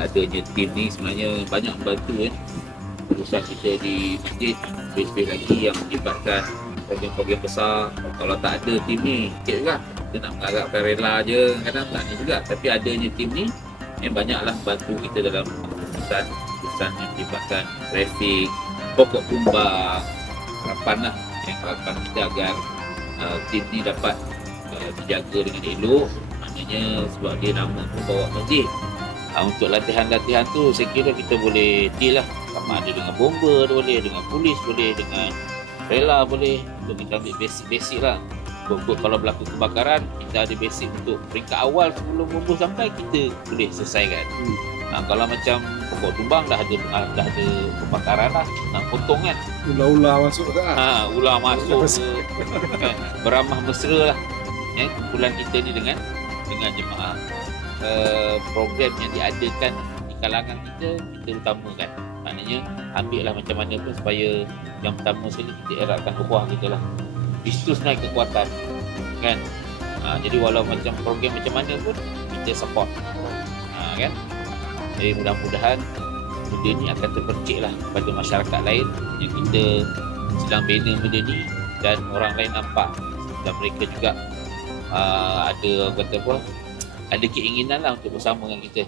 Adanya tim ni sebenarnya banyak membantu urusan kita di masjid. Lebih lagi yang melibatkan program-program besar. Kalau tak ada tim ni, sikit juga. Kita nak mengharapkan rela je, kadang tak ni juga. Tapi adanya tim ni yang banyaklah bantu kita dalam urusan yang melibatkan trafik, pokok tumbang, harapan lah yang harapan kita agar tim ni dapat dijaga dengan elok. Maknanya sebab dia nama tu bawa masjid. Untuk latihan-latihan tu saya kira kita boleh deal lah. Sama ada dengan bomber boleh, dengan polis boleh, dengan rela boleh. Untuk kita ambil basic-basic lah. Kalau berlaku kebakaran, kita ada basic untuk peringkat awal sebelum bomber sampai, kita boleh selesaikan. Kalau macam pokok tumbang dah ada kebakaran lah, nak potong kan. Ular-ular masuk tak? Ular masuk kan, beramah mesra lah. Kumpulan kita ni dengan jemaah. Program yang diadakan di kalangan kita utamakan. Maknanya ambil lah macam mana pun supaya yang pertama sekali kita eratkan ukhuwah kita lah. Bistus naik kekuatan kan. Jadi walau macam program macam mana pun kita support kan. Jadi mudah-mudahan benda ni akan terpercik lah kepada masyarakat lain yang kita sedang bina benda ni, dan orang lain nampak dan mereka juga ada keinginan lah untuk bersama dengan kita.